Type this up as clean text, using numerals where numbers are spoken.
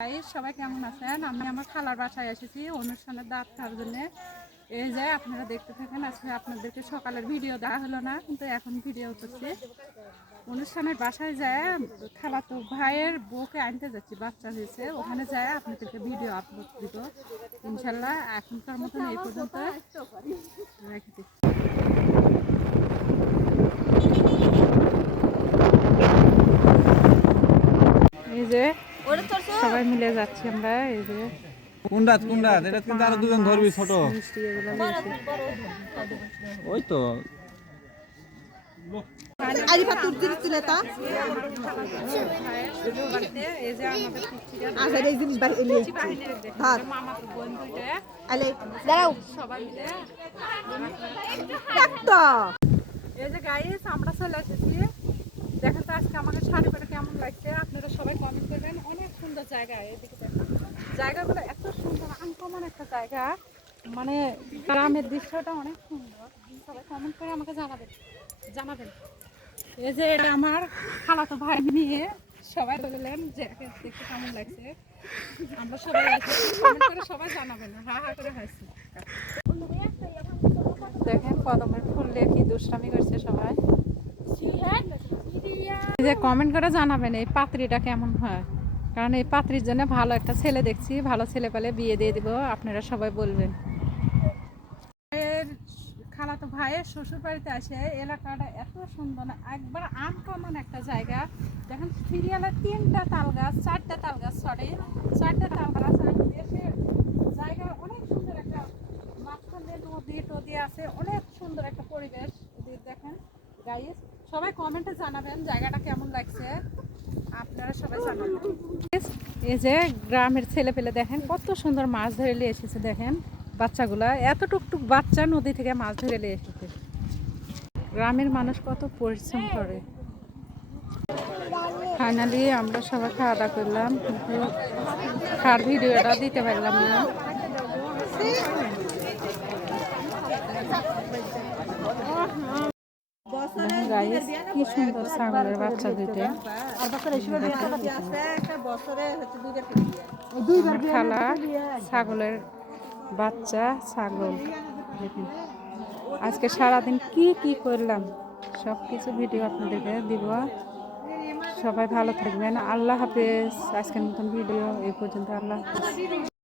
সবাই কেমন আছেন? আমি আমার খালার বাসায় এসেছি অনুষ্ঠানের দাঁত খাওয়ার জন্য। এই যে আপনারা দেখতে থাকেন। আজকে আপনাদেরকে সকালের ভিডিও দেওয়া হলো না, কিন্তু এখন ভিডিও করছি। অনুষ্ঠানের বাসায় যায় খালাতো ভাইয়ের বউকে আনতে যাচ্ছি, বাচ্চা হয়েছে, ওখানে যায় আপনাদেরকে ভিডিও আপলোড দিব ইনশাল্লাহ। এখনকার মতন এই পর্যন্ত রেখে দিচ্ছি। এই যে সবাই মিলে যাচ্ছি আমরা। এই যে কুন্ডা এটা কিন্তু আরো দুজন ধরবি ছোট ওই তো আমরা চলে এসেছি। দেখেন তো আজকে আমাকে শাড়ি পরে কেমন লাগছে, আপনারা সবাই কমেন্ট করবেন। অনেক সুন্দর জায়গা, এদিকে দেখেন জায়গাগুলো এত সুন্দর, আনকমন একটা জায়গা, মানে গ্রামের দৃশ্যটা অনেক সুন্দর। সবাই কমেন্ট করে আমাকে জানাবেন। এই যে এটা আমার খালাতো ভাই নিয়ে সবাই বললেন যে দেখতে কেমন লাগছে। আমরা সবাই আছি, কমেন্ট করে সবাই জানাবেন। হা হা করে হাসি। দেখেন কদমের ফুল দিয়ে কি দুষ্টামি করছে সবাই। যে কমেন্ট করে জানাবেন এই পাত্রীটা কেমন হয়, কারণ এই পাত্রীর জন্য ভালো একটা ছেলে দেখছি, ভালো ছেলে পেলে বিয়ে দিয়ে দিব। আপনারা সবাই বলবেন। খালাতো ভাইয়ের শ্বশুর বাড়িতে আসে, এলাকাটা এত সুন্দর, একবার আনকমন একটা জায়গা। দেখেন সিরিয়ালের 3টা তাল গাছ, 4টা তাল গাছ, 4টা তাল গাছ, এসে জায়গা অনেক সুন্দর একটা, মাঝখানে নদী আছে, অনেক সুন্দর একটা পরিবেশ। দেখেন গাইস, সবাই কমেন্টে জানাবেন জায়গাটা কেমন লাগছে, আপনারা সবাই জানাবেন। এই যে গ্রামের ছেলে পেলে দেখেন কত সুন্দর মাছ ধরে নিয়ে এসেছে। দেখেন বাচ্চাগুলা, এত টুকটুক বাচ্চা নদী থেকে মাছ ধরে নিয়ে এসেছে। গ্রামের মানুষ কত পরিশ্রম করে। ফাইনালি আমরা সবাই খাওয়া দাওয়া করলাম, কিন্তু খাওয়ার ভিডিওটা দিতে পারলাম না। কি সুন্দর ছাগলের বাচ্চা দুইটা। খালা ছাগলের বাচ্চা, ছাগল। আজকে সারাদিন কি করলাম সব কিছু ভিডিও আপনাদেরকে দিব। সবাই ভালো থাকবেন। আল্লাহ হাফেজ। আজকের মতন ভিডিও এই পর্যন্ত। আল্লাহ হাফেজ।